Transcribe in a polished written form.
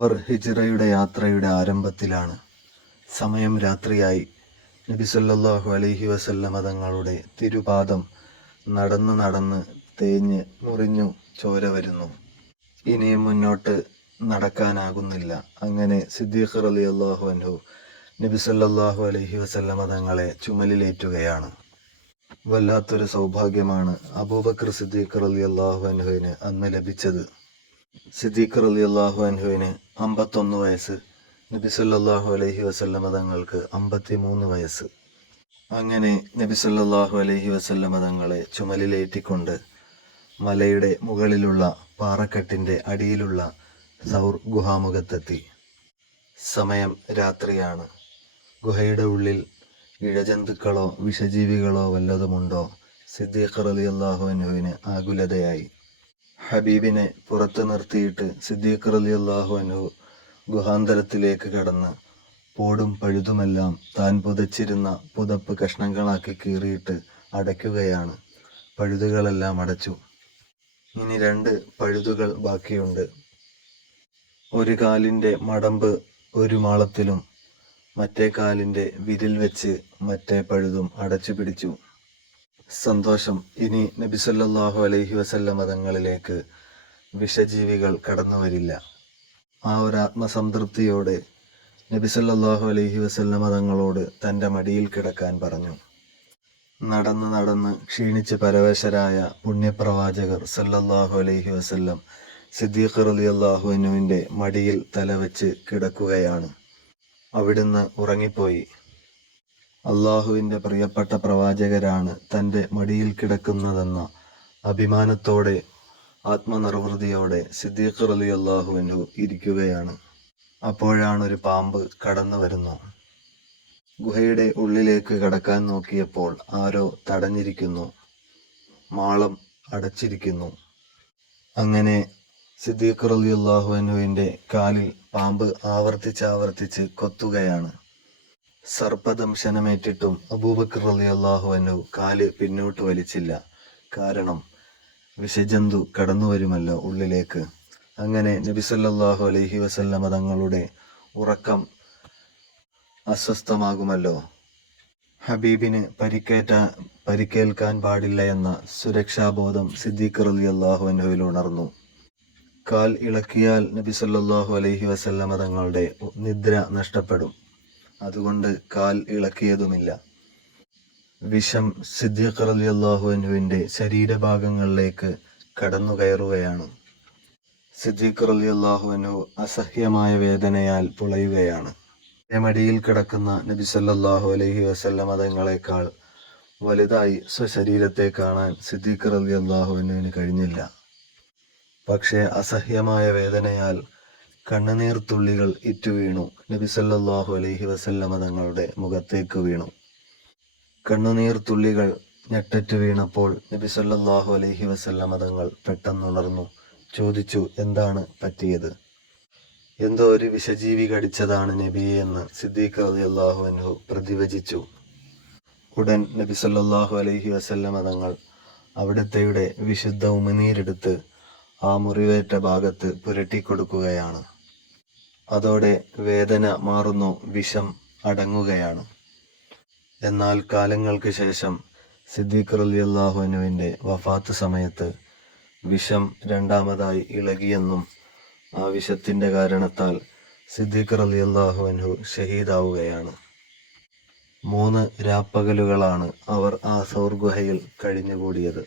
അവർ ഹിജ്റയുടെ യാത്രയുടെ ആരംഭത്തിലാണ്. സമയം രാത്രിയായി. നബി സല്ലല്ലാഹു അലൈഹി വസല്ലമ തങ്ങളുടെ തിരുപാദം നടന്ന് നടന്ന് തേഞ്ഞ് മുറിഞ്ഞു ചോര വരുന്നു. ഇനിയും മുന്നോട്ട് നടക്കാനാകുന്നില്ല. അങ്ങനെ സിദ്ദീഖ് റളിയല്ലാഹു അൻഹു നബി സല്ലല്ലാഹു അലൈഹി വസല്ലമ തങ്ങളെ ചുമലിലേറ്റുകയാണ്. വല്ലാത്തൊരു സൗഭാഗ്യമാണ് അബൂബക്കർ സിദ്ദീഖ് റളിയല്ലാഹു അൻഹുവിന് അന്ന് ലഭിച്ചത്. സിദ്ദീഖ് റളിയല്ലാഹു അൻഹുവിന് 51 വയസ്സ്, നബി സല്ലല്ലാഹു അലൈഹി വസല്ലമ തങ്ങൾക്ക് 53 വയസ്സ്. അങ്ങനെ നബി സല്ലല്ലാഹു അലൈഹി വസല്ലമ തങ്ങളെ ചുമലിലേറ്റിക്കൊണ്ട് മലയുടെ മുകളിലുള്ള പാറക്കെട്ടിൻ്റെ അടിയിലുള്ള സൗർ ഗുഹാമുഖത്തെത്തി. സമയം രാത്രിയാണ്. ഗുഹയുടെ ഉള്ളിൽ ഇഴജന്തുക്കളോ വിഷജീവികളോ വല്ലതുമുണ്ടോ? സിദ്ദീഖ് റളിയല്ലാഹു അൻഹുവിന് ആകുലതയായി. ഹബീബിനെ പുറത്ത് നിർത്തിയിട്ട് സിദ്ദീഖ് റളിയല്ലാഹു അൻഹു ഗുഹാന്തരത്തിലേക്ക് കടന്ന് പോടും പഴുതുമെല്ലാം താൻ പുതച്ചിരുന്ന പുതപ്പ് കഷ്ണങ്ങളാക്കി കീറിയിട്ട് അടയ്ക്കുകയാണ്. പഴുതുകളെല്ലാം അടച്ചു. ഇനി 2 പഴുതുകൾ ബാക്കിയുണ്ട്. ഒരു കാലിൻ്റെ മടമ്പ് ഒരു മാളത്തിലും മറ്റേ കാലിൻ്റെ വിരൽ വെച്ച് മറ്റേ പഴുതും അടച്ചു പിടിച്ചു. സന്തോഷം. ഇനി നബി സല്ലല്ലാഹു അലൈഹി വസല്ലമ തങ്ങളിലേക്ക് വിഷജീവികൾ കടന്നു വരില്ല. ആ ഒരു ആത്മസംതൃപ്തിയോടെ നബി സല്ലല്ലാഹു അലൈഹി വസല്ലമ തങ്ങളോട് തൻ്റെ മടിയിൽ കിടക്കാൻ പറഞ്ഞു. നടന്ന് നടന്ന് ക്ഷീണിച്ച് പരവശരായ പുണ്യപ്രവാചകർ സല്ലല്ലാഹു അലൈഹി വസല്ലം സിദ്ദീഖ് റളിയല്ലാഹു അൻഹുവിൻ്റെ മടിയിൽ തലവെച്ച് കിടക്കുകയാണ്. അവിടുന്ന് ഉറങ്ങിപ്പോയി. അള്ളാഹുവിൻ്റെ പ്രിയപ്പെട്ട പ്രവാചകരാണ് തൻ്റെ മടിയിൽ കിടക്കുന്നതെന്ന അഭിമാനത്തോടെ ആത്മനിർവൃതിയോടെ സിദ്ദീഖ് റളിയല്ലാഹു അൻഹു ഇരിക്കുകയാണ്. അപ്പോഴാണൊരു പാമ്പ് കടന്നു വരുന്നു. ഗുഹയുടെ ഉള്ളിലേക്ക് കടക്കാൻ നോക്കിയപ്പോൾ ആരോ തടഞ്ഞിരിക്കുന്നു. മാളം അടച്ചിരിക്കുന്നു. അങ്ങനെ സിദ്ദീഖ് റളിയല്ലാഹു അൻഹുവിൻ്റെ കാലിൽ പാമ്പ് ആവർത്തിച്ച് കൊത്തുകയാണ്. സർപ്പദംശനമേറ്റിട്ടും അബൂബക്കർ റളിയല്ലാഹു അൻഹു കാല് പിന്നോട്ട് വലിച്ചില്ല. കാരണം വിഷജന്തു കടന്നു വരുമല്ലോ ഉള്ളിലേക്ക്. അങ്ങനെ നബി സല്ലല്ലാഹു അലൈഹി വസല്ലമ തങ്ങളുടെ ഉറക്കം അസ്വസ്ഥമാകുമല്ലോ. ഹബീബിന് പരിക്കേൽക്കാൻ പാടില്ല എന്ന സുരക്ഷാബോധം സിദ്ദീഖ് റളിയല്ലാഹു അൻഹുവിൽ ഉണർന്നു. കാൽ ഇളക്കിയാൽ നബി സല്ലല്ലാഹു അലൈഹി വസല്ലമ തങ്ങളുടെ നിദ്ര നഷ്ടപ്പെടും. അതുകൊണ്ട് കാൽ ഇളക്കിയതുമില്ല. വിഷം സിദ്ദീഖ് റളിയല്ലാഹു അൻഹുവിൻ്റെ ശരീരഭാഗങ്ങളിലേക്ക് കടന്നു കയറുകയാണ്. സിദ്ദീഖ് റളിയല്ലാഹു അൻഹു അസഹ്യമായ വേദനയാൽ പുളയുകയാണ്. മടിയിൽ കിടക്കുന്ന നബി സല്ലല്ലാഹു അലൈഹി വസല്ലമ തങ്ങളെക്കാൾ വലുതായി സ്വശരീരത്തെ കാണാൻ സിദ്ദീഖ് റളിയല്ലാഹു അൻഹുവിന് കഴിഞ്ഞില്ല. പക്ഷേ അസഹ്യമായ വേദനയാൽ കണ്ണുനീർ തുള്ളികൾ ഇറ്റുവീണു. നബി സല്ലല്ലാഹു അലൈഹി വസല്ലമ തങ്ങളുടെ മുഖത്തേക്ക് വീണു. കണ്ണുനീർ തുള്ളികൾ ഞെട്ടറ്റു വീണപ്പോൾ നബി സല്ലല്ലാഹു അലൈഹി വസല്ലമ തങ്ങൾ പെട്ടെന്നുണർന്നു. ചോദിച്ചു, എന്താണ് പറ്റിയത്? എന്തോ ഒരു വിഷജീവി കടിച്ചതാണ് നബിയെ എന്ന് സിദ്ദീഖ് റളിയല്ലാഹു അൻഹു പ്രതിവചിച്ചു. ഉടൻ നബി സല്ലല്ലാഹു അലൈഹി വസല്ലമ തങ്ങൾ അവിടുത്തെയുടെ വിശുദ്ധ ഉമിനീരെടുത്ത് ആ മുറിവേറ്റ ഭാഗത്ത് പുരട്ടിക്കൊടുക്കുകയാണ്. അതോടെ വേദന മാറുന്നു, വിഷം അടങ്ങുകയാണ്. എന്നാൽ കാലങ്ങൾക്ക് ശേഷം സിദ്ദീഖ് റളിയല്ലാഹു അൻഹുവിൻ്റെ വഫാത്ത് സമയത്ത് വിഷം രണ്ടാമതായി ഇളകിയെന്നും ആ വിഷത്തിൻ്റെ കാരണത്താൽ സിദ്ദീഖ് റളിയല്ലാഹു അൻഹു ഷഹീദാവുകയാണ്. 3 രാപ്പകലുകളാണ് അവർ ആ സൗർ ഗുഹയിൽ കഴിഞ്ഞുകൂടിയത്.